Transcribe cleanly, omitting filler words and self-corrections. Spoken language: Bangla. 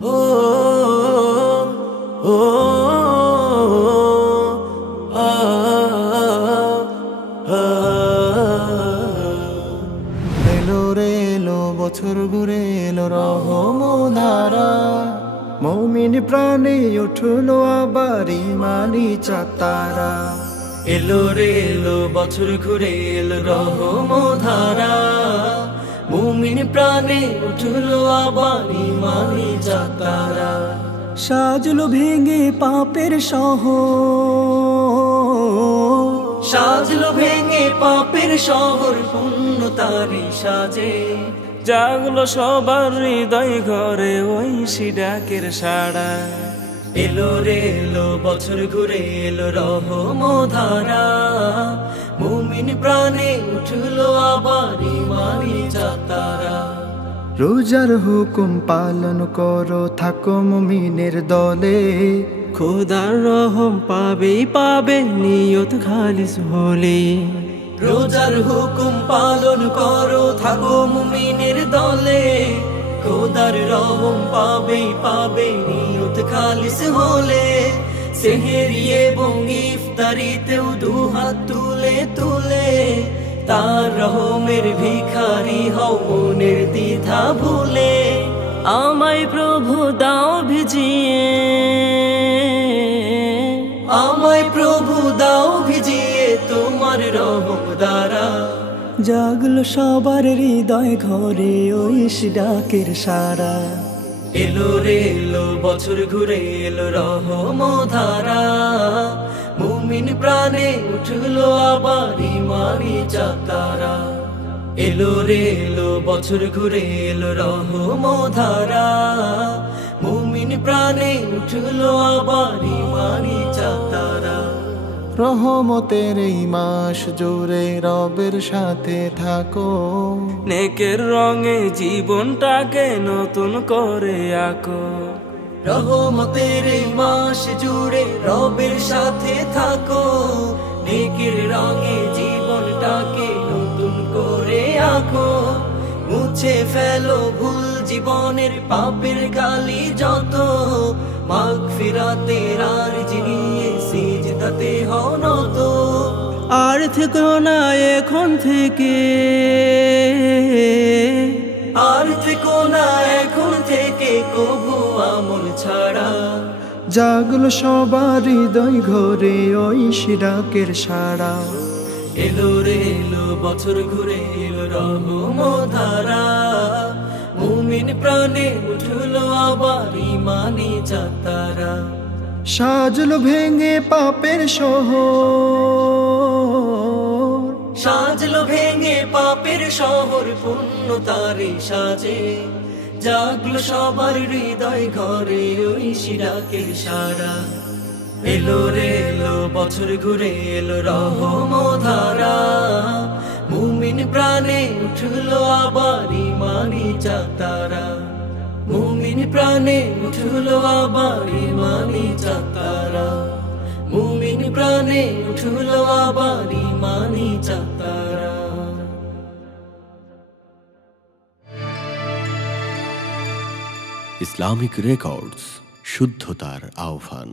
ও ও আ আ এলো রে এলো বছর ঘুরে এলো রহমধারা, মৌমিন প্রাণে উঠলো আবার ইমানি চাতারা। এলো রে এলো বছর ঘুরে এলো রহমধারা, মুমিন প্রাণে উঠলো আবার ইমানি যাত্রা। সাজলো ভেঙে পাপের শহর, সাজলো ভেঙে পাপের শহর, পুণ্য তারি সাজে। জাগলো সবার হৃদয় ঘরে ওই ডাকের সাড়া। এলো রে এলো বছর ঘুরে এলো রহমধারা, মুমিন প্রাণে উঠলো আবার ইমানি যাত্রা। রোজার হুকুম পালন করো থাকো মুমিনের দলে, খোদার রহম পাবে নিয়ত খালিস হলে। রোজার হুকুম পালন করো থাকো মুমিনের দলে, খোদার রহম পাবে নিয়ত খালিস হলে। সেহরি এবং ইফতারিতেও দুহাত তুলে তুলে, তার রহমের ভিখারি হও মনের দ্বিধা ভুলে। আমায় প্রভু দাও ভিজিয়ে, আমায় প্রভু দাও ভিজিয়ে তোমার রহম দ্বারা। জাগলো সবার হৃদয় ঘরে ওই ডাকের সাড়া। এলো রে এলো বছর ঘুরে এলো রহমধারা, মুমিন প্রাণে উঠলো আবার ইমানি যাত্রা। এলো রে এলো বছর ঘুরে এলো রহমধারা, মুমিন প্রাণে উঠলো আবার ইমানি যাত্রা। রহমতের এই মাস জুড়ে রবের সাথে থাকো, নেকের রঙে জীবনটাকে নতুন করে আঁকো। রহমতের এই মাস জুড়ে রবের সাথে থাকো, নেকের রঙে জীবনটাকে নতুন করে আঁকো। মুছে ফেলো ভুল জীবনের পাপের কালি যত, মাগফিরাতের আরজি নিয়ে সিজদাতে হও নত। আর থেকো না এখন থেকে, আর থেকো না এখন থেকে কবু আমল ছাড়া। জাগলো সবার হৃদয় ঘরে ওই ডাকের সাড়া। এলো রে এলো বছর ঘুরে এলো রহমধারা, মুমিন প্রাণে উঠলো আবার ইমানি যাত্রা। সাজলো ভেঙে পাপের শহর, সাজলো ভেঙে পাপের শহর, পুণ্য তারে সাজে। জাগলো সবার হৃদয় ঘরে ওই ডাকের সাড়া। এলো রে এলো বছর ঘুরে এলো রহমধারা, মুমিন প্রাণে উঠলো আবার ইমানি যাত্রা। মুমিন প্রাণে উঠলো আবার ইমানি যাত্রা, মুমিন প্রাণে উঠলো আবার ইমানি যাত্রা। ইসলামিক রেকর্ডস, শুদ্ধতার আহ্বান।